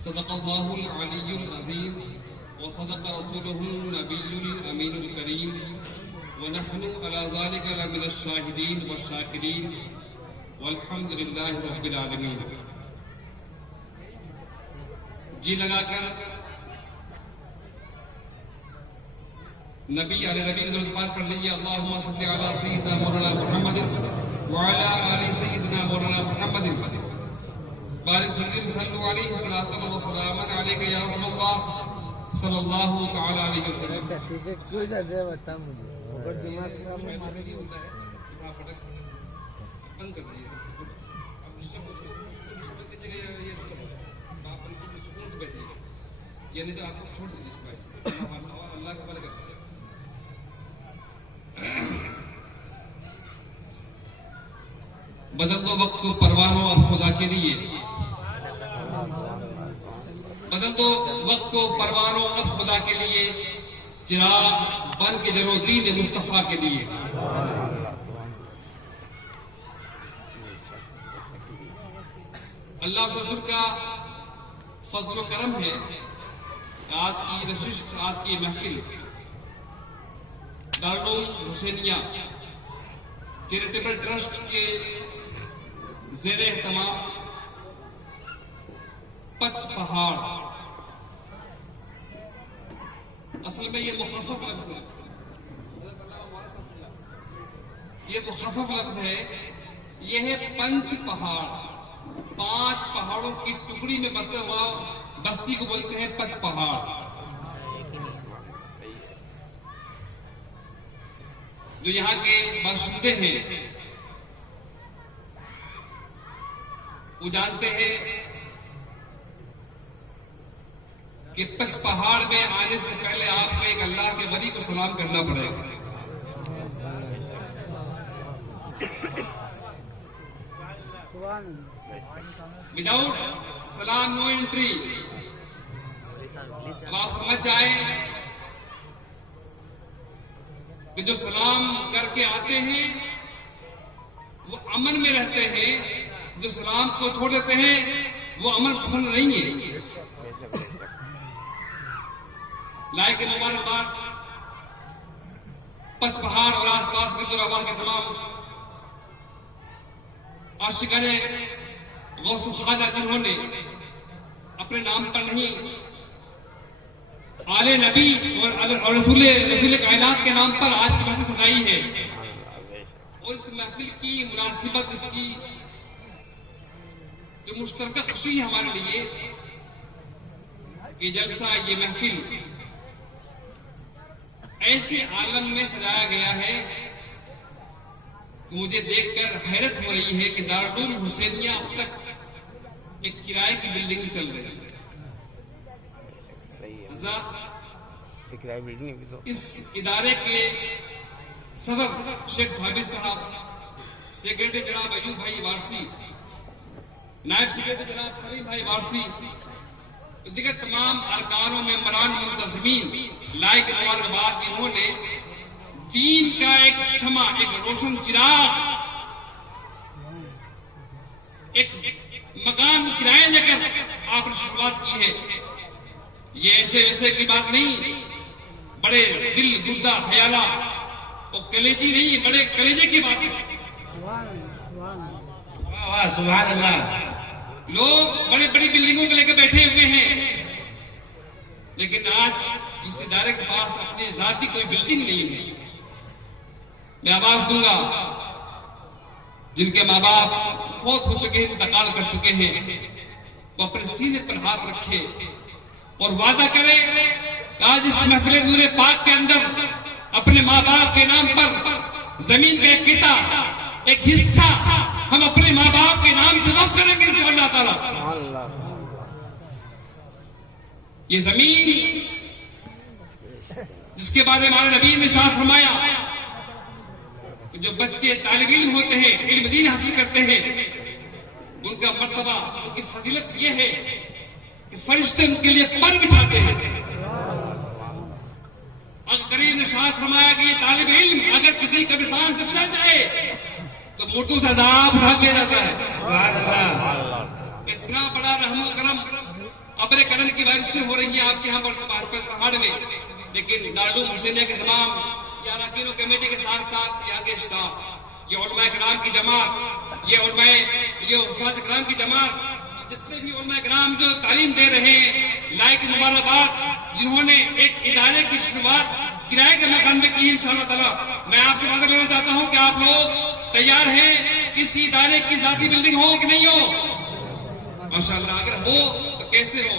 صدق اللہ العلی العظیم وصدق رسولہ النبی الامین الکریم ونحن علی ذلک لمن الشاہدین والشاکرین والحمد للہ رب العالمین۔ جی لگا کر نبی علیہ نبی کی درود پاک پڑھ لیجیے۔ اللہم صلی علی سیدنا مولانا محمد وعلی آل سیدنا مولانا محمد بارک وسلم صلو علیہ صلاۃ و سلام علیک یا رسول اللہ صلی اللہ تعالی علیہ وسلم۔ کیوں جگہ بتا مجھے اگر دماغ خراب ہے مارے نہیں ہوتا ہے بند کر دیجیے۔ اب اس کی جگہ یہ آپ بالکل سکون سے بیٹھیے، یعنی تو آپ کو چھوڑ دیجیے اللہ کے حوالے کر دیجیے۔ بدل دو وقت کو پروانوں اب خدا کے لیے، بدل دو وقت کو پروانوں اب خدا کے لیے، چراغ بن کے جلو دین مصطفیٰ کے لیے۔ اللہ و رسول کا فضل و کرم ہے آج کی نشست، آج کی محفل دارالعلوم حسینیہ چیریٹیبل ٹرسٹ کے زیر اہتمام پچ پہاڑ، اصل میں یہ مخفف لفظ ہے، یہ مخفف لفظ ہے، یہ ہے پنچ پہاڑ، 5 پہاڑوں کی ٹکڑی میں بسے ہوا بستی کو بولتے ہیں پچ پہاڑ۔ جو یہاں کے باشندے ہیں وہ جانتے ہیں کہ پچ پہاڑ میں آنے سے پہلے آپ کو ایک اللہ کے ولی کو سلام کرنا پڑے گا۔ وداؤٹ سلام نو انٹری۔ اب آپ سمجھ جائیں کہ جو سلام کر کے آتے ہیں وہ امن میں رہتے ہیں، جو سلام کو چھوڑ دیتے ہیں وہ امن پسند نہیں ہے۔ لائق مبارکباد پچ پہاڑ اور آس پاس کے دورابان کے تمام عاشقان غوث خواجہ جنہوں نے اپنے نام پر نہیں آل نبی اور رسول کائنات کے نام پر آج کی محفل سجائی ہے، اور اس محفل کی مناسبت، اس کی جو مشترکہ خوشی ہے ہمارے لیے، یہ جلسہ، یہ محفل ایسے عالم میں سجایا گیا ہے کہ مجھے دیکھ کر حیرت ہو رہی ہے کہ دارالعلوم حسینیہ اب تک ایک کرائے کی بلڈنگ چل رہی ہے۔ اس ادارے کے صدر شیخ ثابت صاحب، سیکریٹری جناب ایوب بھائی وارسی، نائب سیکریٹری جناب خلیل بھائی وارسی، دیگر تمام ارکان و ممبران منتظمین، لائق مبارکباد جنہوں نے دین کا ایک شمع، ایک روشن چراغ، ایک مکان کرایہ لے کر آپ نے شروعات کی ہے۔ یہ ایسے ویسے کی بات نہیں، بڑے دل گردہ حیالہ اور کلیجی نہیں، بڑے کلیجے کی بات ہے۔ سبحان اللہ۔ لوگ بڑی بڑی بلڈنگوں کو لے کے بیٹھے ہوئے ہیں، لیکن آج اس ادارے کے پاس اپنی ذاتی کوئی بلڈنگ نہیں ہے۔ میں آواز دوں گا جن کے ماں باپ فوت ہو چکے ہیں، انتقال کر چکے ہیں، وہ اپنے سینے پر ہاتھ رکھے اور وعدہ کرے کہ آج اس محفل نور پاک کے اندر اپنے ماں باپ کے نام پر زمین کا ایک قطعہ، ایک حصہ ہم اپنے ماں باپ کے نام سے وقف کریں گے انشاءاللہ تعالی۔ یہ زمین جس کے بارے میں ہمارے نبی نے ارشاد فرمایا کہ جو بچے طالب علم ہوتے ہیں، علم دین حاصل کرتے ہیں، ان کا مرتبہ، ان کی فضیلت یہ ہے کہ فرشتے ان کے لیے پر بچھاتے ہیں۔ اور کریم نے ارشاد فرمایا کہ یہ طالب علم اگر کسی قبرستان سے گزر جائے تو مردوں سے عذاب اٹھا لیا جاتا ہے۔ سبحان اللہ۔ اتنا بڑا رحم و کرم ابر کرم کی بارشیں ہو رہی ہیں آپ کے یہاں پر پہاڑ میں، لیکن دارالعلوم حسینیہ کے تمام یہ اراکین و کمیٹی کے ساتھ ساتھ یہاں کے اسٹاف، یہ علماء کرام کی جماعت، یہ استاد کرام کی جماعت، جتنے بھی علماء کرام جو تعلیم دے رہے ہیں، لائق مبارکباد جنہوں نے ایک ادارے کی شروعات کرائے کے مکان میں کی انشاءاللہ تعالیٰ. میں آپ سے وعدہ لینا چاہتا ہوں کہ آپ لوگ تیار ہیں اس ادارے کی ذاتی بلڈنگ ہو کہ نہیں ہو؟ ماشاءاللہ اگر ہو تو کیسے ہو؟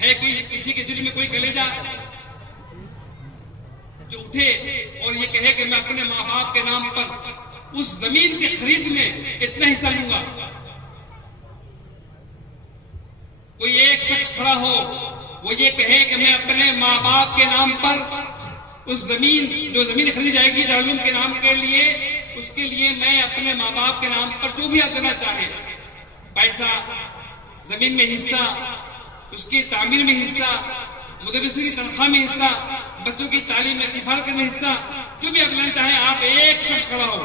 ہے کوئی کسی کے دل میں کوئی کلیجہ جو اٹھے اور یہ کہے کہ میں اپنے ماں باپ کے نام پر اس زمین کے خرید میں اتنا حصہ لوں گا؟ کوئی ایک شخص کھڑا ہو وہ یہ کہے کہ میں اپنے ماں باپ کے نام پر اس زمین جو زمین خریدی جائے گی دارالعلوم کے نام کے لیے، اس کے لیے میں اپنے ماں باپ کے نام پر جو بھی دینا چاہے، پیسہ، زمین میں حصہ، اس کی تعمیر میں حصہ، مدرسوں کی تنخواہ میں حصہ، بچوں کی تعلیم میں کفالت میں حصہ، جو بھی اگلا چاہے، آپ ایک شخص کھڑا ہو،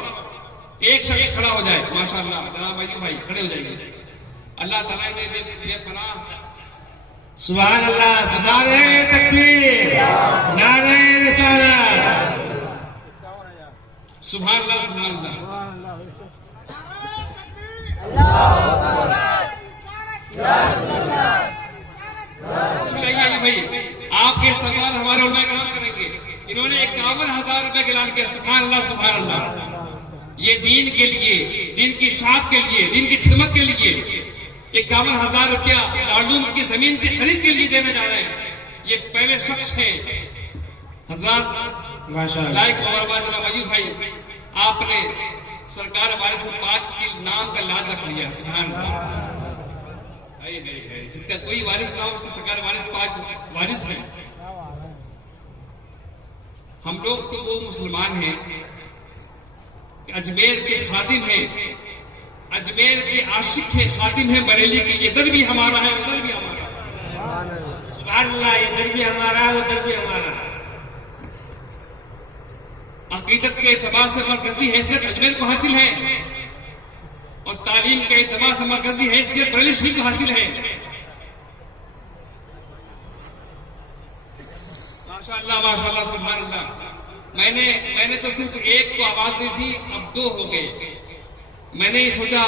ایک شخص کھڑا ہو جائے. ماشاءاللہ جناب بھائی کھڑے ہو جائیں گے. اللہ تعالیٰ نے بے پناہ سبحان اللہ. نعرہ تکبیر، نعرہ رسالت. سبحان اللہ سبحان اللہ. بھائی آپ کے استقبال ہمارے علماء کرام کریں گے. انہوں نے 51,000 روپے کا اعلان کیا. سبحان اللہ سبحان اللہ. یہ دین کے لیے، دین کی اشاعت کے لیے، دین کی خدمت کے لیے 51,000 روپیہ دارالعلوم کی زمین کی خرید کے لیے دینے جا رہے ہیں. یہ پہلے شخص ہیں. حضرات ماشاءاللہ. لائق مبارکباد جناب ایوب بھائی، آپ نے سرکار وارث پاک کے نام کا لاز رکھ لیا. سبحان اللہ. جس کا کوئی وارث نہ ہو اس کی سرکار وارث پاک وارث ہے. ہم لوگ تو وہ مسلمان ہیں کہ اجمیر کے خادم ہیں، اجمیر کے عاشق ہیں، خادم ہیں بریلی کے. ادھر بھی ہمارا ہے ادھر بھی ہمارا ہے. سبحان اللہ. ادھر بھی ہمارا ہے ادھر بھی ہمارا ہے. عقیدت کے اعتبار سے مرکزی حیثیت اجمیر کو حاصل ہے اور تعلیم کے اعتبار سے مرکزی حیثیت بریلی شریف کو حاصل ہے. ماشاءاللہ ماشاءاللہ سبحان اللہ. میں نے تو صرف ایک کو آواز دی تھی، اب 2 ہو گئے. میں نے یہ سوچا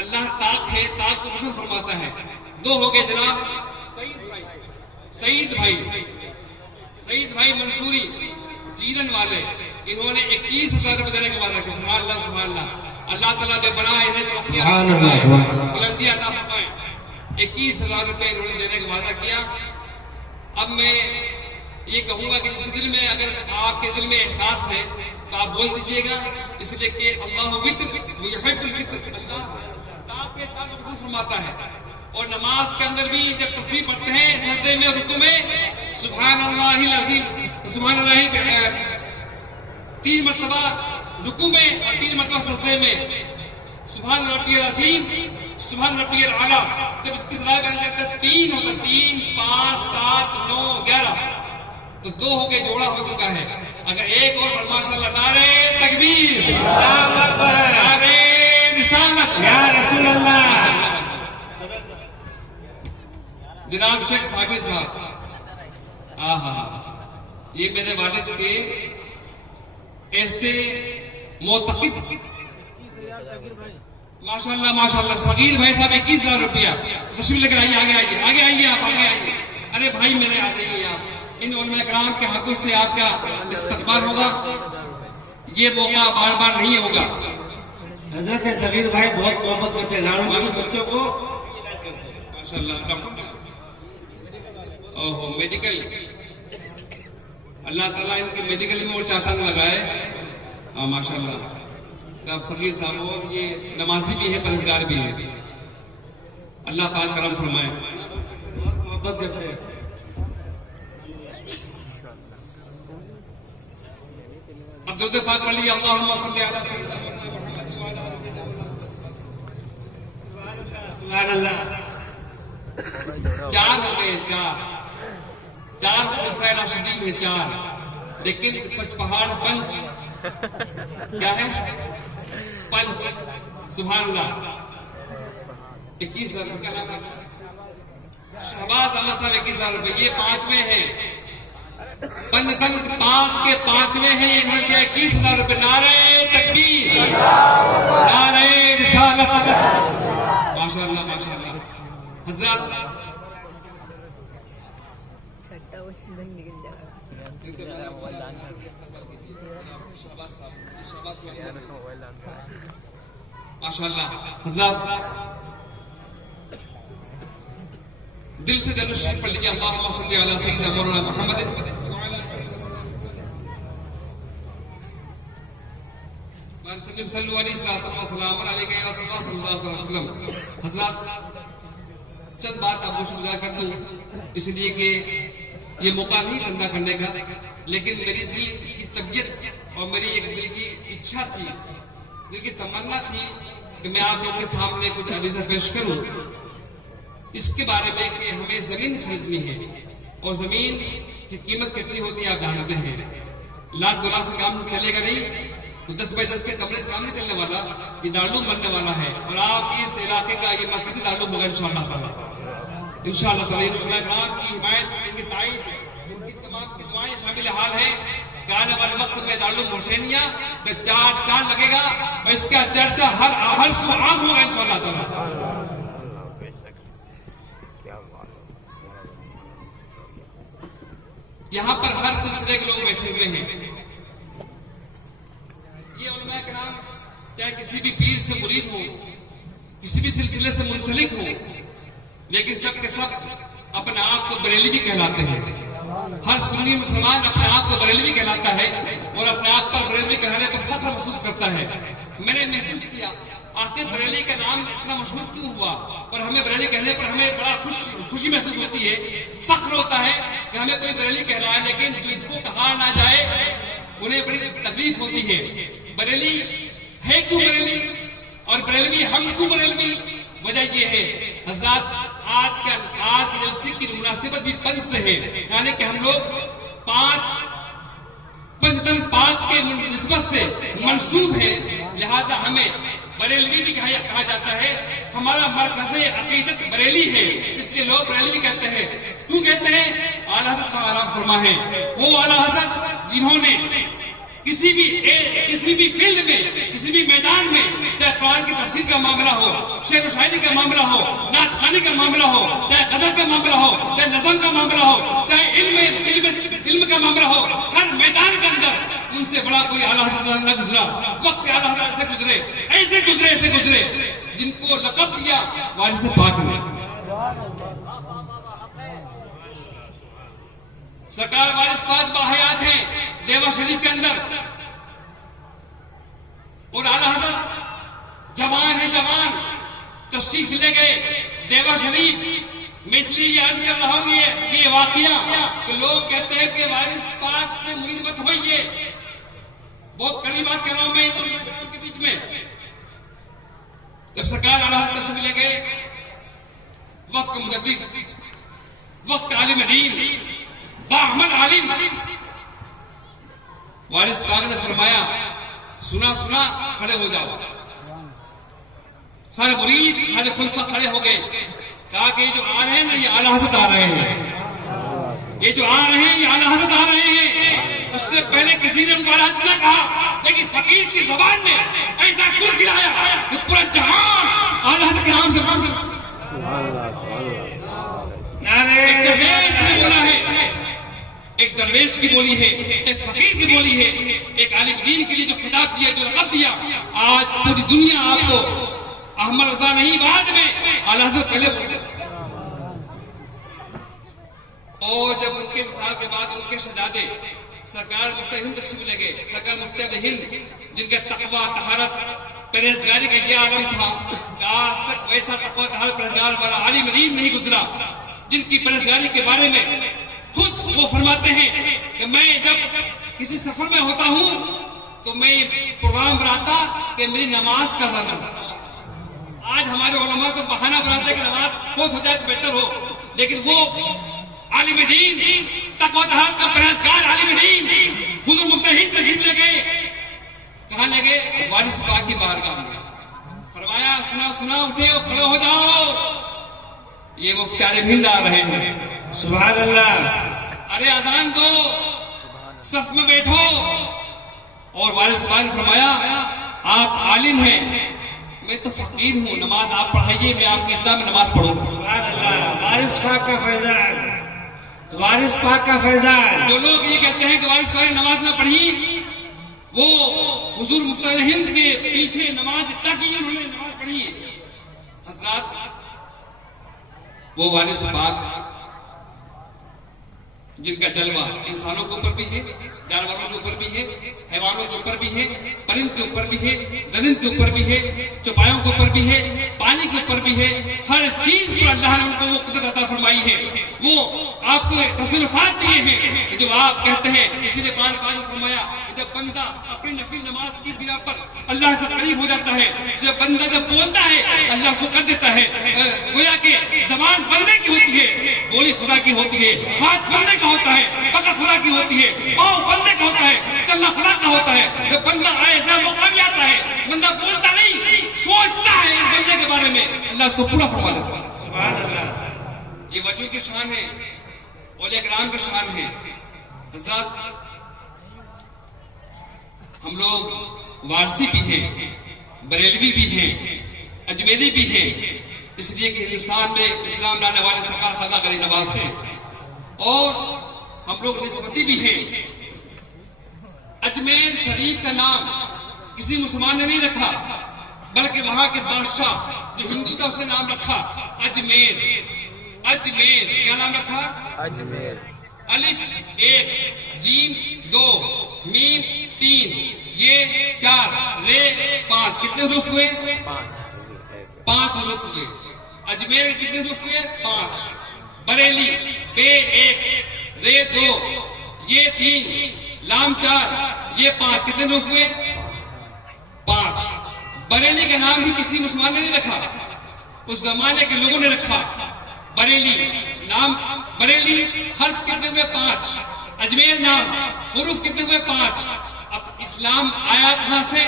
اللہ طاق ہے، طاق کو پسند فرماتا ہے. 2 ہو گئے جناب. سعید بھائی منصوری جیلن والے، انہوں نے 21,000 روپے دینے کا وعدہ کیا. سبحان اللہ سبحان اللہ. اللہ تعالیٰ بے پناہ انہیں بلندی عطا فرمائے. 21,000 روپے انہوں نے دینے کا وعدہ کیا. اب میں یہ کہوں گا کہ جس کے دل میں، اگر آپ کے دل میں احساس ہے تو آپ بول دیجئے گا، اس لیے کہ اللہ وطر یحب الفطر. اللہ طاق پہ طاق پسند فرماتا ہے. اور نماز کے اندر بھی جب تسبیح پڑھتے ہیں سجدے میں رکوع میں سبحان اللہ العظیم، سبحان اللہ 3 مرتبہ رکوع میں اور 3 مرتبہ سجدے میں سبحان ربی العظیم، سبحان ربی الاعلیٰ. جب اس کی صدا بیان کرتے ہیں 3 ہوتا، 3 5 7 9 11 تو 2 ہو کے جوڑا ہو چکا ہے. اگر ایک اور ماشاءاللہ نعرہ تکبیر، اللہ اکبر، نعرہ رسالت یا رسول اللہ. جناب شیخ صابر صاحب، یہ میرے والد کے ایسے معتقد، ماشاءاللہ ماشاءاللہ. صغیر بھائی صاحب 21,000 روپیہ تشریف لے کر آئیے. آگے آئیے آپ آگے آئیے. ارے بھائی میرے آ جائیے آپ. ان علماء کرام کے ہاتھوں سے آپ کا استقبال ہوگا. یہ موقع بار بار نہیں ہوگا. حضرت صغیر بھائی بہت محبت کرتے ہیں دارالعلوم کے بچوں کو. ماشاءاللہ. ڈاکٹر میڈیکل، اللہ تعالیٰ ان کے میڈیکل میں اور چاچا لگائے. ماشاءاللہ. آپ صغیر صاحب اور یہ نمازی بھی ہے، پرہیزگار بھی ہے. اللہ پاک کرم فرمائے. بہت محبت کرتے ہیں. اب درود پاک پڑھ لیجیے. اللہم صلی علی سیدنا محمد. سبحان اللہ. 4 ہو گئے. 4 خلفائے راشدین ہیں 4. لیکن پچپہاڑ پنچ کیا ہے؟ پنچ. سبحان اللہ. 21,000 روپے کا نام ہے شہباز احمد صاحب 21,000 روپے یہ 5ویں ہیں بند دھن 5 کے 5ویں ہیں انہوں نے دیا 21,000 روپے نعرہ تکبیر نعرہ رسالت ماشاءاللہ ماشاءاللہ حضرات ماشاءاللہ حضرات دل سے درود شریف پڑھ لیجیے اللہم صلی علی سیدنا مولانا محمد صلو علیہ وسلم علیہ یا رسول اللہ صلی اللہ علیہ وسلم حضرات چند بات آپ کو شکریہ کر دوں اس لیے کہ یہ موقع نہیں چندہ کرنے کا لیکن میری دل کی طبیعت اور میری ایک دل کی اچھا تھی دل کی تمنا تھی کہ میں آپ لوگوں کے سامنے کچھ عریضہ پیش کروں اس کے بارے میں کہ ہمیں زمین خریدنی ہے اور زمین کی قیمت کتنی ہوتی ہے آپ جانتے ہیں لاکھ 2 لاکھ سے کام چلے گا نہیں تو 10 بائی 10 کے کمرے سے کام نہیں چلنے والا یہ دارالعلوم بننے والا ہے اور آپ اس علاقے کا یہ مرکزی دارالعلوم ہوگا انشاءاللہ تعالی انشاءاللہ تعالی علماء کرام کی حمایت ان کی تائید ان کی تمام کی دعائیں شامل حال ہیں کہ آنے والے وقت میں دارالعلوم حسینیہ کا 4 چاند لگے گا اور اس کا چرچا ہر سو عام ہوگا انشاءاللہ تعالی یہاں پر ہر سلسلے کے لوگ بیٹھے ہوئے ہیں یہ علماء کرام چاہے کسی بھی پیر سے مرید ہو کسی بھی سلسلے سے منسلک ہو لیکن سب کے سب اپنے آپ کو بریلوی کہلاتے ہیں ہر سنی مسلمان اپنے آپ کو بریلوی کہلاتا ہے اور اپنے آپ پر بریلوی کہلانے پر فخر محسوس کرتا ہے میں نے محسوس کیا آخر بریلی کا نام اتنا مشہور کیوں ہوا اور ہمیں بریلی کہنے پر ہمیں بڑا خوشی محسوس ہوتی ہے فخر ہوتا ہے کہ ہمیں کوئی بریلی کہہ رہا ہے لیکن جو ان کو کہا نہ جائے انہیں بڑی تکلیف ہوتی ہے بریلی ہے کیوں بریلی اور بریلوی ہم کیوں بریلوی وجہ یہ ہے حضرات آج کے جلسے کی مناسبت بھی پنج سے ہے یعنی کہ ہم لوگ 5 پنجتن پاک کے نسبت سے منسوب ہے لہذا ہمیں بریلوی بھی کہا جاتا ہے ہمارا مرکز عقیدت بریلی ہے اس لیے لوگ بریلوی کہتے ہیں کیوں کہتے ہیں اعلی حضرت کا آرام فرما ہے وہ اعلی حضرت جنہوں نے کسی بھی فیلڈ میں کسی بھی میدان میں چاہے قرآن کی تفسیر کا معاملہ ہو شعر و شاعری کا معاملہ ہو نعت خوانی کا معاملہ ہو چاہے غزل کا معاملہ ہو چاہے نظم کا معاملہ ہو چاہے علم کا معاملہ ہو ہر میدان کے اندر ان سے بڑا کوئی اعلیٰ حضرت نہ گزرا وقت اعلیٰ حضرت ایسے گزرے جن کو لقب دیا وارث پاک نے سرکار وارث پاک باحیات ہیں دیوا شریف کے اندر اور اعلیٰ حضرت جوان ہے جوان تشریف لے گئے دیوا شریف میں اس لیے یہ عرض کر رہا ہوں یہ واقعہ کہ لوگ کہتے ہیں کہ وارث پاک سے مرید مت ہوئیے بہت کڑی بات کر رہا ہوں میں ان کے بیچ میں جب سرکار اعلیٰ حضرت تشریف لے گئے وقت مجدد وقت عالم دین باعمل عالم وارث پاک نے فرمایا سنا کھڑے ہو جاؤ سارے مرید سارے خلفاء کھڑے ہو گئے کہا کہ یہ جو آ رہے ہیں نا یہ اعلیٰ حضرت آ رہے ہیں یہ جو آ رہے ہیں یہ اعلیٰ حضرت آ رہے ہیں اس سے پہلے کسی نے ان کو اعلیٰ حضرت نہ کہا لیکن فقیر کی زبان نے ایسا گل گرایا کہ پورا جہان اعلیٰ حضرت کے نام سے بن گیا ایک درویش کی بولی ہے ایک فقیر کی بولی ہے ایک عالم دین کے لیے جو خطاب دیا جو لقب دیا آج پوری دنیا آپ کو احمد رضا نہیں بعد میں اعلیٰ حضرت پہلے بولتے اور جب ان کے مثال کے بعد ان کے شہزادے سرکار مفتی ہند تشریف لے گئے سرکار مفتی ہند جن کا تقوی طہارت پرہیزگاری کا یہ عالم تھا کہ آج تک ویسا تقوی طہارت پرہیزگار والا عالم دین نہیں گزرا جن کی پرہیزگاری کے بارے میں خود وہ فرماتے ہیں کہ میں جب کسی سفر میں ہوتا ہوں تو میں پروگرام بناتا کہ میری نماز کا زمن آج ہمارے علماء تو بہانہ بناتے ہیں کہ نماز فوت ہو جائے تو بہتر ہو لیکن وہ عالم دین تقوی طہارت کا پرہیزگار عالم دین حضور مفتی ہند تشریف لے گئے کہاں لے گئے وارث پاک کی بارگاہ میں فرمایا سنا سنا اٹھے اور کھڑے ہو جاؤ، یہ مفتی عالم ہند آ رہے ہیں۔ سبحان اللہ۔ ارے اذان دو، صف میں بیٹھو۔ اور وارث صاحب نے فرمایا آپ عالم ہیں، میں تو فقیر ہوں، نماز آپ پڑھائیے، میں آپ کی اطاعت میں نماز پڑھوں گا۔ سبحان اللہ۔ وارث پاک کا فیضان، وارث پاک کا فیضان۔ جو لوگ یہ کہتے ہیں کہ وارث صاحب نے نماز نہ پڑھی، وہ حضور مفتی عالم ہند کے پیچھے نماز اتنا کی انہوں نے نماز پڑھی۔ حضرات، وہ وارث پاک جن کا جلوہ انسانوں کے اوپر بھی ہے، جانوروں کے اوپر بھی ہے، حیوانوں کے اوپر بھی ہے، پرند کے اوپر بھی ہے، زمین کے اوپر بھی ہے، چوپایوں کے اوپر بھی ہے، پانی کے اوپر بھی ہے، ہر چیز پر اللہ نے ان کو وہ قدرت عطا فرمائی ہے۔ وہ آپ کو تصرفات دیے ہیں کہ جو آپ کہتے ہیں، اسی لیے قرآن پاک نے فرمایا جب بندہ اپنی نفل نماز کی بنا پر اللہ سے قریب ہو جاتا ہے، جب بندہ جب بولتا ہے اللہ اس کو کر دیتا ہے۔ گویا کہ زبان بندے کی ہوتی ہے، بولی خدا کی ہوتی ہے، ہاتھ بندے کا ہوتا ہے، پکڑ خدا کی ہوتی ہے، پاؤں بندے کا ہوتا ہے، چلنا خدا کا ہوتا ہے۔ جب بندہ ایسا موقع بھی آتا ہے، بندہ بولتا نہیں، سوچتا ہے اس بندے کے بارے میں، اللہ اس کو پورا فرما دیتا ہے۔ سبحان اللہ۔ یہ وجہ کی شان ہے، اولیاء کرام کی شان ہے۔ حضرات، ہم لوگ وارسی بھی ہیں، بریلوی بھی ہیں، اجمیری بھی ہیں، اس لیے کہ ہندوستان میں اسلام لانے والے سرکار خواجہ غریب نواز ہیں، اور ہم لوگ نسبتی بھی ہیں۔ اجمیر شریف کا نام کسی مسلمان نے نہیں رکھا، بلکہ وہاں کے بادشاہ جو ہندو تھا اس نے نام رکھا اجمیر۔ اجمیر کیا نام رکھا؟ اجمیر۔ الف 1 جیم 2 میم 3 یہ 4 رے 5 کتنے حروف ہوئے؟ 5 حروف ہوئے۔ اجمیر کے کتنے حروف ہوئے؟ 5۔ بریلی بے 1 رے 2 یہ 3 لام 4 یہ 5 کتنے حروف ہوئے؟ 5۔ بریلی کا نام بھی کسی مسلمان نے نہیں رکھا، اس زمانے کے لوگوں نے رکھا بریلی نام۔ بریلی حرف کتنے ہوئے؟ 5۔ اجمیر نام حروف کتنے ہوئے؟ 5۔ اب اسلام آیا کہاں سے؟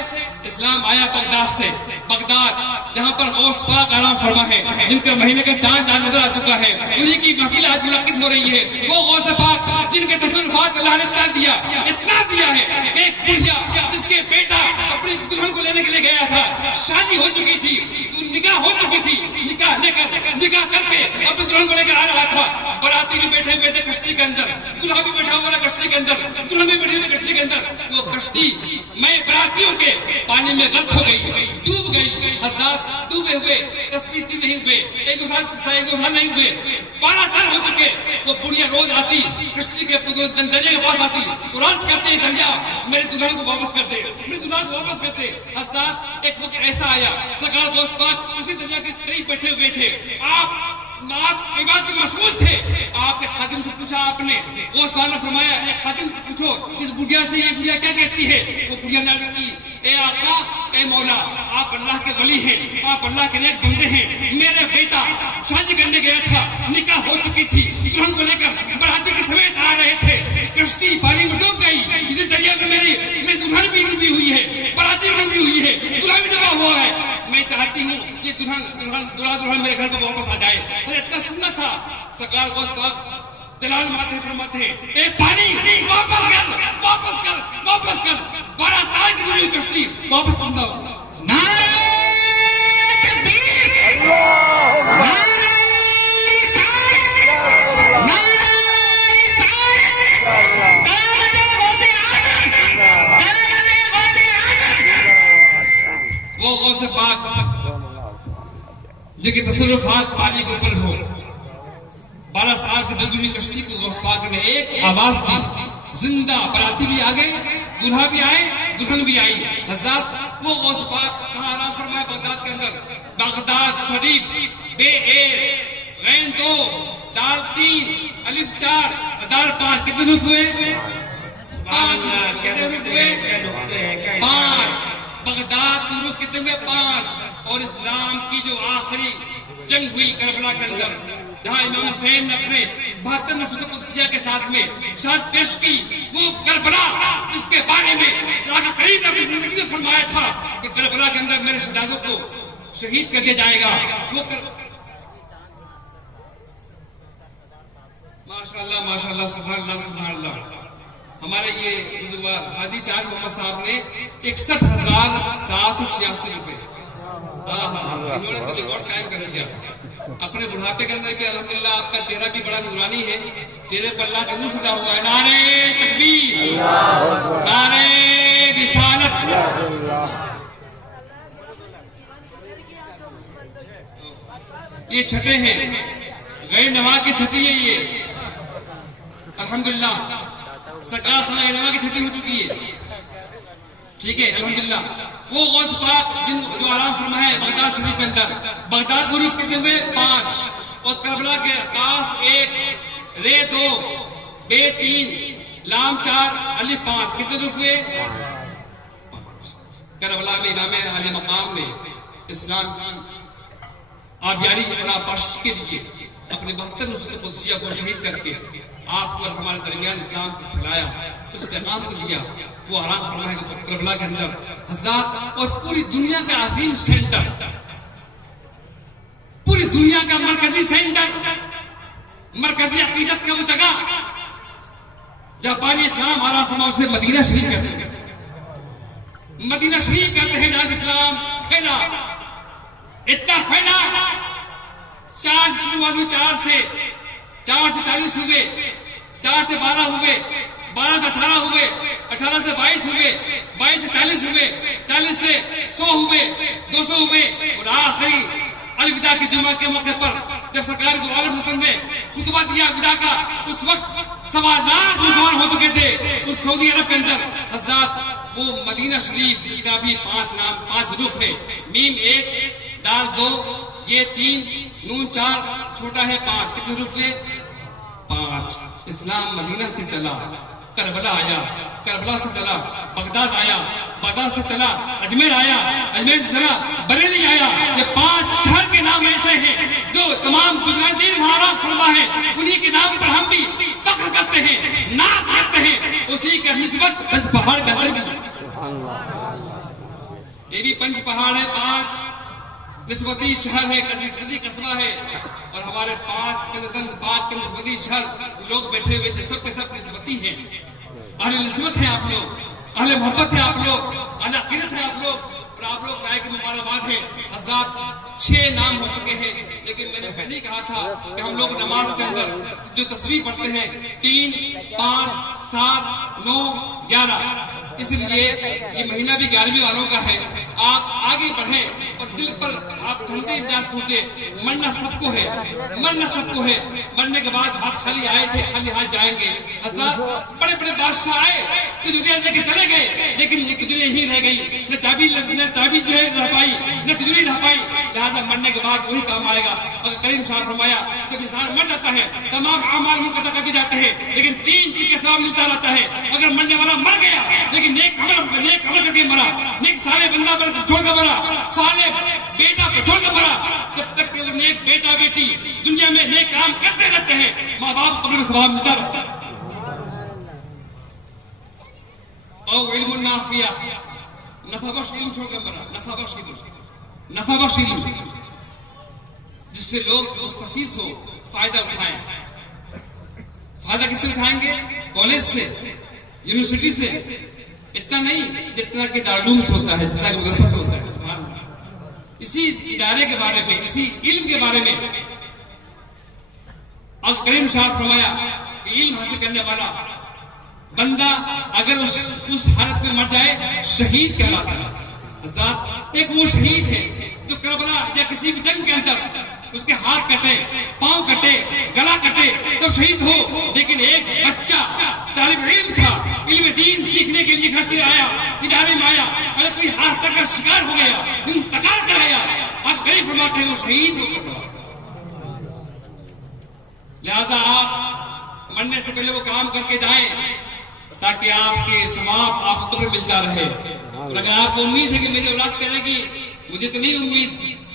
اسلام آیا بغداد سے۔ بغداد جہاں پر غوث پاک آرام فرما ہے، جن کا مہینے کا چاند نظر آ چکا ہے، انہی کی محفل آج منعقد ہو رہی ہے۔ وہ غوث پاک جن کے تصرفات اللہ نے اتنا دیا ہے، ایک بڑھیا جس کے بیٹا اپنی دلہن کو لینے کے لیے گیا تھا، شادی ہو چکی تھی، تو نکاح ہو چکی تھی، نکاح کر کے اپنی دلہن کو لے کر آ رہا تھا۔ باراتی بھی بیٹھے ہوئے تھے کشتی کے اندر، دلہا بھی بیٹھا ہوا تھا کشتی کے اندر، دلہن بھی بیٹھی ہوئی کشتی کے اندر۔ وہ کشتی میں براتیوں کے پانی میں غرق ہو گئی، ڈوب گئی۔ حضرات، ڈوبے ہوئے 10-20 دن نہیں ہوئے، ایک دو سال نہیں ہوئے، 12 سال ہو چکے۔ وہ بڑھیا روز آتی کشتی کے دریا کے پاس آتی، قرآن کہتے ہیں دریا میرے دلہن کو واپس کر دے، میرے دلہن کو واپس کر دے۔ حضرات، ایک وقت ایسا آیا سرکار غوث پاک اسی دریا کے قریب بیٹھے ہوئے تھے، آپ عبادت میں مشغول تھے۔ آپ کے خادم سے پوچھا آپ نے، غوث پاک نے فرمایا ایک خادم پوچھو اس بڑھیا سے یہ بڑھیا کیا کہتی ہے؟ وہ بڑھیا نے عرض کی، اے آقا اے مولا، آپ اللہ کے ولی ہیں، آپ اللہ کے نیک بندے ہیں، میرے بیٹا شادی کرنے گیا تھا، نکاح ہو چکی تھی، دلہن کو لے کر باراتی کے سمیت آ رہے تھے، کشتی پانی میں ڈوب گئی، اسی دریا میں میری دلہن بھی ڈوبی ہوئی ہے، باراتی بھی ڈوبی ہوئی ہے، دلہا بھی ڈوبا ہوا ہے۔ میں چاہتی ہوں یہ دلہن میرے گھر پہ واپس آ جائے۔ اتنا سننا تھا، سرکار غوث پاک جلال ماتے فرماتے ہیں، اے پانی واپس کر، واپس کر، واپس کر۔ 12 سال کی دوری کشتی واپس تم دو۔ نعرہ تکبیر، نعرہ رسالت، نعرہ رسالت، قیامت غوث اعظم، قیامت غوث اعظم۔ وہ غوث پاک جن کے تصرفات پانی کے اوپر ہو، 12 سال کی ڈوبی ہوئی کشتی کو غوث پاک نے ایک آواز دی، زندہ باراتی بھی آ گئے، دلہا بھی آئے، دلہن بھی آئی۔ حضرات، وہ غوث پاک کہاں آرام فرمائے؟ بغداد کے اندر۔ بغداد شریف بے 1 غین 2 دال 3 الف 4 دال 5 کتنے حروف ہوئے؟ 5 کتنے حروف ہوئے؟ 5۔ بغداد کے حروف کتنے ہوئے؟ 5۔ اور اسلام کی جو آخری جنگ ہوئی کربلا کے اندر، جہاں امام حسین نے اپنے 72 نفس قدسیہ کے ساتھ میں شہادت پیش کی، وہ کربلا جس کے بارے میں آقا کریم نے اپنی زندگی میں فرمایا تھا کہ کربلا کے اندر میرے شہدادوں کو شہید کر دیا جائے گا وہ ماشاء اللہ سبحان اللہ ہمارے یہ بزرگوار حاجی چاند محمد صاحب نے 61,786 روپے انہوں نے تو ریکارڈ قائم کر دیا اپنے بڑھاپے کے اندر بھی الحمدللہ آپ کا چہرہ بھی بڑا نورانی ہے چہرے پر اللہ کا نور سجا ہوا ہے نعرہ تکبیر نعرہ رسالت یہ چھٹے ہیں غیر نواز کی چھٹی ہے یہ الحمدللہ سرکار خانہ نواز کی چھٹی ہو چکی ہے ٹھیک ہے الحمدللہ وہ غوث پاک جو آرام فرما ہے بغداد شریف کے اندر بغداد کو روف کرتے ہوئے 5 اور کربلا کے کاف 1 رے 2 بے 3 لام 4 علی 5 کتنے روف ہوئے 5 کربلا میں امام علی مقام نے اسلام کی آبیاری اور بخش کے لیے اپنے 72 نسخے قدسیہ کو شہید کر کے آپ کو اور ہمارے درمیان اسلام کو پھیلایا اس پیغام کو دیا وہ آرام فرما ہے کربلا کے اندر حضرات اور پوری دنیا کا عظیم سینٹر پوری دنیا کا مرکزی سینٹر مرکزی عقیدت کا وہ جگہ جب بانی اسلام آرام فرما اسے مدینہ شریف کہتے ہیں مدینہ شریف کہتے ہیں جہاں اسلام پھیلا اتنا پھیلا 4 سے 40 ہوئے 4 سے 12 ہوئے 12 سے 18 ہوئے 18 سے 22 ہوئے 22 سے 40 ہوئے 40 سے 100 ہوئے 200 ہوئے اور آخری الوداع کی جمعہ کے موقع پر جب سرکار دو عالم حسن نے خطبہ دیا وداع کا اس وقت 1.25 لاکھ مسلمان ہو چکے تھے اس سعودی عرب کے اندر حضرات وہ مدینہ شریف جس کا بھی 5 حروف ہے میم 1 دال 2 یہ 3 نون 4 چھوٹا ہے 5 کتنے حروف ہے 5 اسلام مدینہ سے چلا کربلا آیا کربلا سے چلا بغداد آیا بغداد سے چلا اجمیر آیا اجمیر سے چلا بریلی آیا یہ 5 شہر کے نام ایسے ہیں جو تمام مجاہدین آرام فرما ہے انہی کے نام پر ہم بھی فخر کرتے ہیں ناز کرتے ہیں اسی کا نسبت پنج پہاڑ کے اندر بھی یہ بھی پنج پہاڑ ہے 5 نسبتی شہر ہے نسبتی قصبہ ہے اور ہمارے 5 کے نسبتی شہر لوگ بیٹھے ہوئے تھے سب کے سب نسبتی ہیں اہل نسبت ہیں آپ لوگ اہل محبت ہیں آپ لوگ اہل عقیدت ہیں آپ لوگ اور آپ لوگ رائے کی مبارکباد ہے حضرات 6 نام ہو چکے ہیں لیکن میں نے پہلے کہا تھا کہ ہم لوگ نماز کے اندر جو تصویر پڑھتے ہیں 3 5 7 9 11 اس لیے یہ مہینہ بھی 11ویں والوں کا ہے آپ آگے بڑھیں اور دل پر آپ ٹھنڈے انداز سوچے مرنا سب کو ہے مرنے کے بعد ہاتھ خالی آئے تھے خالی ہاتھ جائیں گے حضرات بڑے بڑے بادشاہ آئے تو دنیا لے کے چلے گئے لیکن دنیا ہی رہ گئی نہ چابی جو ہے رہ پائی نہ تجوری رہ پائی لہٰذا مرنے کے بعد وہی کام آئے گا اگر کریم صاحب فرمایا جب انسان مر جاتا ہے تمام اعمال منقطع کر دیے جاتے ہیں لیکن 3 چیز کا ثواب ملتا رہتا ہے اگر مرنے والا مر گیا لیکن نیک عمل کر کے مرا نیک سارے بندہ پر چھوڑ کر مرا سارے بیٹا پر چھوڑ کر مرا جب تک کہ وہ نیک بیٹا بیٹی دنیا میں نیک کام کرتے رہتے ہیں ماں باپ قبر میں ثواب ملتا رہتا ہے او علم نافع نفع بخش علم چھوڑ کر مرا نفع بخش علم جس سے لوگ مستفیض ہو فائدہ اٹھائیں فائدہ کس سے اٹھائیں گے کالج سے یونیورسٹی سے اتنا نہیں جتنا کہ دارالعلوم سے ہوتا ہے جتنا کہ مدرسہ سے ہوتا ہے سبحان اللہ اسی ادارے کے بارے میں اسی علم کے بارے میں اور کریم صاحب فرمایا کہ علم حاصل کرنے والا بندہ اگر اس حالت میں مر جائے شہید کہلاتا ہے حضرات ایک وہ شہید ہے جو کربلا یا کسی بھی جنگ کے اندر اس کے ہاتھ کٹے پاؤں کٹے گلا کٹے تو شہید ہو لیکن ایک بچہ طالب علم تھا علم دین سیکھنے کے لیے گھر سے آیا ادارے میں آیا اگر کوئی حادثہ کا شکار ہو گیا انتقال کرایا آپ غریب فرماتے ہیں وہ شہید ہو کر لہذا آپ مرنے سے پہلے وہ کام کر کے جائیں تاکہ آپ کے ثواب آپ کو قبر ملتا رہے اور اگر آپ کو امید ہے کہ میری اولاد کرے گی مجھے تو نہیں امید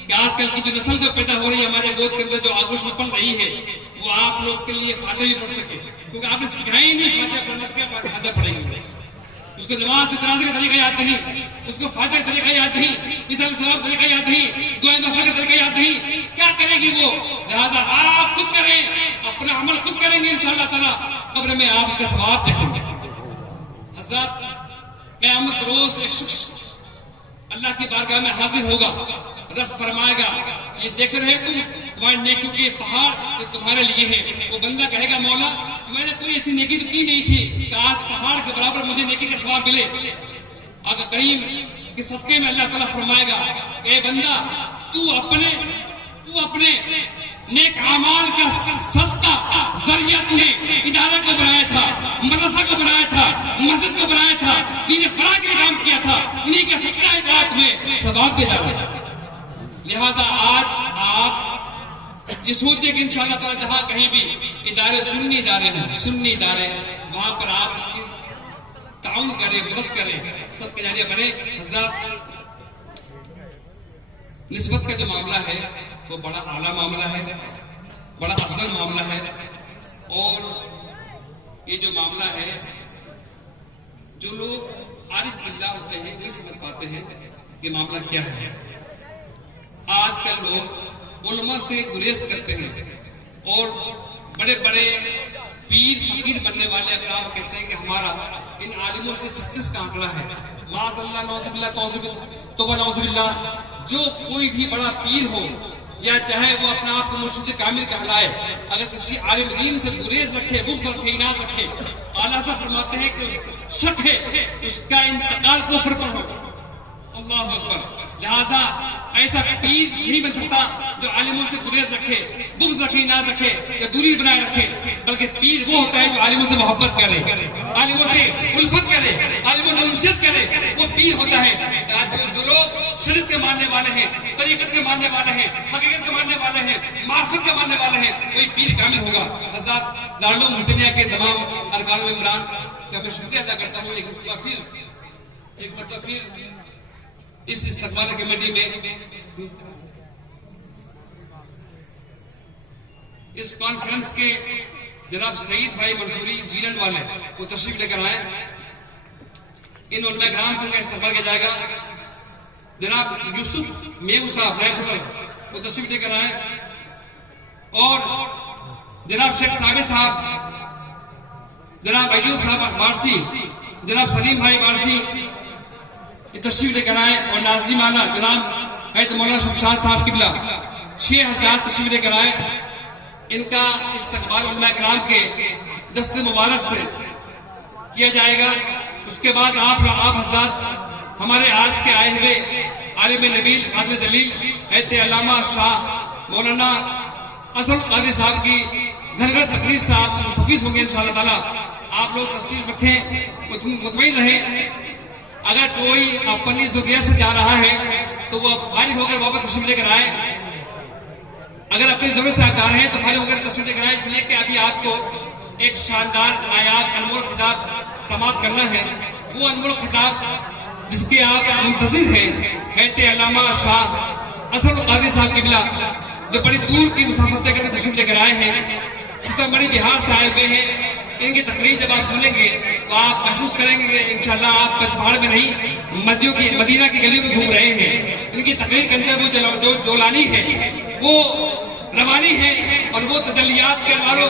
کہ آج کل کی جو نسل جو پیدا ہو رہی ہے ہمارے گود کے اندر جو آگوش میں پل رہی ہے وہ آپ لوگ کے لیے فاتحہ بھی پڑھ سکے کیونکہ آپ نے سکھائی نہیں فاتحہ پڑھنا تو کیا فاتحہ پڑھیں گے اس کو نماز جنازے کا طریقہ یاد نہیں، اس کو فاتحہ کا طریقہ یاد نہیں، اس السلام کا طریقہ یاد نہیں، دعائیں مغفرت کا طریقہ یاد نہیں، کیا کرے گی وہ؟ لہٰذا آپ خود کریں، اپنا عمل خود کریں گے انشاءاللہ تعالیٰ قبر میں آپ اس کا ثواب دیکھیں گے۔ حضرات قیامت روز ایک شخص اللہ کی بارگاہ میں حاضر ہوگا، رب فرمائے گا یہ دیکھ رہے تمہارے نیکیوں کے پہاڑ جو تمہارے لیے ہیں۔ وہ بندہ کہے گا مولا میں نے کوئی ایسی نیکی تو کی نہیں تھی کہ آج پہاڑ کے برابر مجھے نیکی کا ثواب ملے۔ آقا کریم کے صدقے میں اللہ تعالیٰ فرمائے گا اے بندہ تو اپنے نیک اعمال کا صدقہ ذریعہ تو نے ادارہ کو بنایا تھا، مدرسہ کو بنایا تھا، مسجد کو بنایا تھا، دین فلاح کے لیے کام کیا تھا، انہی کا صدقہ اطاعت میں ثواب دے ڈالا۔ لہذا آج آپ یہ سوچیں کہ انشاءاللہ تعالیٰ جہاں کہیں بھی ادارے سنی ادارے وہاں پر آپ اس کی تعاون کریں، مدد کریں، سب کے ذریعے بنے۔ حضرات نسبت کا جو معاملہ ہے وہ بڑا اعلیٰ معاملہ ہے، بڑا افضل معاملہ ہے، اور یہ جو معاملہ ہے جو لوگ عارف باللہ ہوتے ہیں یہ سمجھ پاتے ہیں یہ معاملہ کیا ہے۔ آج کل لوگ علماء سے گریز کرتے ہیں اور بڑے بڑے پیر فقیر بننے والے اقرام کہتے ہیں کہ ہمارا ان عالموں سے 36 کا آنکڑا ہے۔ معاذ اللہ، نعوذ باللہ، توبہ نعوذ باللہ۔ جو کوئی بھی بڑا پیر ہو یا چاہے وہ اپنا آپ کو مرشد کامل کہلائے، اگر کسی عالم دین سے گریز رکھے، بغض رکھے، اناد رکھے، اعلیٰ حضرت فرماتے ہیں کہ شک ہے اس کا انتقال کفر پر ہو۔ اللہ اکبر۔ لہذا ایسا پیر نہیں بن سکتا جو عالموں سے گریز رکھے، بغض رکھے، اناد رکھے یا دوری بنائے رکھے، بلکہ پیر وہ ہوتا ہے جو عالموں سے محبت کرے، عالموں سے الفت کرے، عالموں سے انشیت کرے، وہ پیر ہوتا ہے۔ جو لوگ شریعت کے ماننے والے ہیں، طریقت کے ماننے والے ہیں، حقیقت کے ماننے والے ہیں، معرفت کے ماننے والے ہیں، وہی پیر کامل ہوگا۔ حضرات دارالعلوم حسینیہ کے تمام ارکان و ممبران کا میں شکریہ ادا کرتا ہوں۔ ایک مرتبہ پھر اس استقبال کمیٹی میں اس کانفرنس کے جناب سعید بھائی منصوری جیلینڈ والے وہ تشریف لے کر آئے۔ ان علماء کرام سے ان کا استقبال کیا جائے گا۔ جناب یوسف میو صاحب نائب صدر وہ تشریف لے کر آئے، اور جناب شیخ ثابت صاحب، جناب ایوب صاحب بارسی، جناب سلیم بھائی بارسی یہ تشریف لے کر آئے، اور ناظرین مانا جناب حضرت مولانا شمشاد صاحب قبلہ 6 حضرات تشریف لے کر آئے۔ ان کا استقبال علماء کرام کے دست مبارک سے کیا جائے گا۔ اس کے بعد آپ حضرات ہمارے آج کے آئے ہوئے عالم نبیل فاضل دلیل حضرت علامہ شاہ مولانا اصل قاضی صاحب کی گھر تقریر سے آپ مستفیض ہوں گے انشاءاللہ تعالیٰ۔ آپ لوگ تشریف رکھیں، مطمئن رہیں۔ اگر کوئی اپنی ضروریات سے جا رہا ہے تو وہ فارغ ہو کر واپس تشریف لے کر آئے۔ اگر اپنی ضرورت سے آپ جا رہے ہیں تو فارغ ہو کر تشریف لے کر آئے، اس لیے کہ ابھی آپ کو ایک شاندار نایاب انمول خطاب سماعت کرنا ہے۔ وہ انمول خطاب جس کے آپ منتظر ہیں حضرت علامہ شاہ اصل قاضی صاحب قبلہ، جو بڑی دور کی مسافت طے کر کے تشریف لے کر آئے ہیں، سیتامڑھی بہار سے آئے ہوئے ہیں۔ ان کی تقریر جب آپ سنیں گے تو آپ محسوس کریں گے کہ انشاءاللہ آپ پچپہاڑ میں نہیں مدینہ کی گلی میں گھوم رہے ہیں۔ ان کی تقریر کے اندر وہ جو جولانی ہے، وہ روانی ہے، اور وہ تجلیات کے انواروں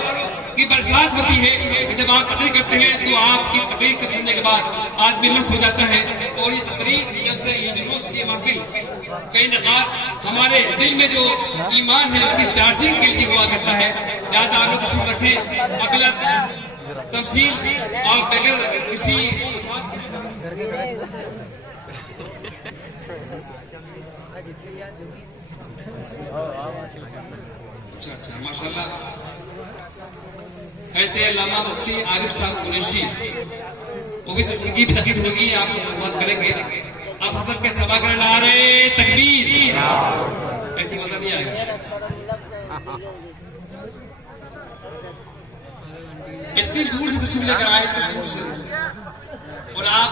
کی برسات ہوتی ہے کہ جب آپ تقریر کرتے ہیں تو آپ کی تقریر کو سننے کے بعد آدمی مست ہو جاتا ہے۔ اور یہ تقریر، یہ جلسے، یہ جلوس، یہ محفل کا انعقاد ہمارے دل میں جو ایمان ہے اس کی چارجنگ کے لیے ہوا کرتا ہے۔ لہٰذا آپ لوگ تشریف رکھیں۔ اگلا تفصیل آپ بغیر کسی اچھا ماشاءاللہ حضرت علامہ مفتی عارف صاحب قریشی، وہ بھی ان کی بھی تقریر ہوگی، آپ لوگ سماعت کریں گے۔ آپ حضرت کے سبا کریں نعرہ تکبیر، ایسی مزہ نہیں آئے گا۔ اتنی دور سے تشریف لے کر آئے، اتنی دور سے، اور آپ